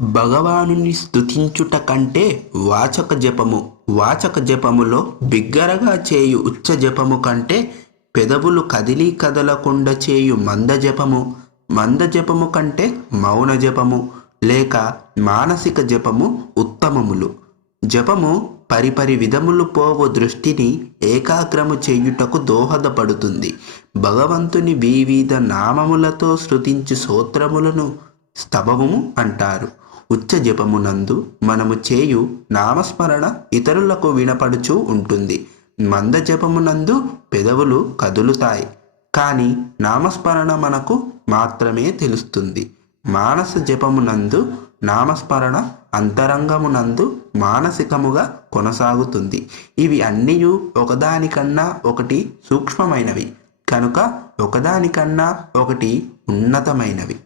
భగవానుని స్తుతించుట కంటే వాచక జపము, వాచక జపములో బిగ్గరగా చేయు ఉచ్చ జపము కంటే పెదవులు కదిలి కదలకుండా చేయు మంద జపము, మంద జపము కంటే మౌన జపము లేక మానసిక జపము ఉత్తమములు. జపము పరిపరి విధములు పోవు దృష్టిని ఏకాగ్రము చేయుటకు దోహదపడుతుంది. భగవంతుని వివిధ నామములతో శృతించు స్తోత్రములను స్తవము అంటారు. ఉచ్చ జపమునందు మనము చేయు నామస్మరణ ఇతరులకు వినపడుచూ ఉంటుంది. మంద జపమునందు పెదవులు కదులుతాయి, కానీ నామస్మరణ మనకు మాత్రమే తెలుస్తుంది. మానస జపమునందు నామస్మరణ అంతరంగమునందు మానసికముగా కొనసాగుతుంది. ఇవి అన్నీయు ఒకదానికన్నా ఒకటి సూక్ష్మమైనవి కనుక ఒకదానికన్నా ఒకటి ఉన్నతమైనవి.